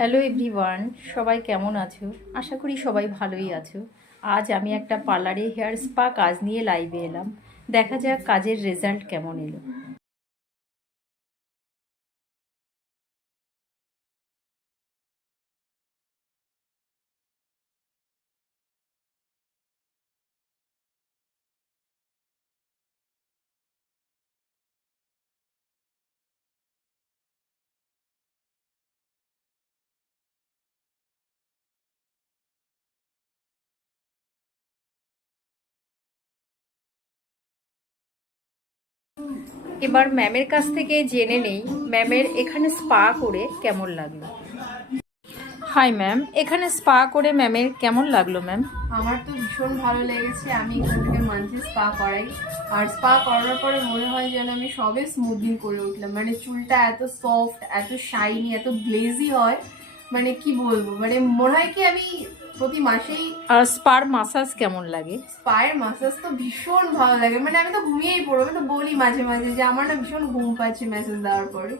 Hello everyone, সবাই কেমন আছো? আশা করি সবাই ভালোই আছো। আজ আমি একটা পার্লারে হেয়ার স্পা কাজ নিয়ে লাইভে এলাম। দেখা যাক কাজের রেজাল্ট কেমন এলো। এবার ম্যামের কাছ থেকে জেনে নেই ম্যামের এখানে স্পা করে কেমন লাগলো। হাই ম্যাম, এখানে স্পা করে ম্যামের কেমন লাগলো ম্যাম? আমার তো ভীষণ ভালো লেগেছে। আমি এখান থেকে মান্থলি স্পা করাই, আর স্পা করানোর পরে মনে হয় যেন আমি সবে স্মুথিং করে উঠলাম। মানে চুলটা এত সফট, এত শাইনি, এত গ্লেজি হয়, মানে কি বলবো, মানে মনে হয় কি আমি প্রতি মাসেই। আর স্পার মাসাজ কেমন লাগে? স্পায়ের মাসাজ তো ভীষণ ভালো লাগে, মানে আমি তো ঘুমিয়েই পড়বো। আমি তো বলি মাঝে মাঝে যে আমার না ভীষণ ঘুম পাচ্ছে ম্যাসাজ দেওয়ার পরে।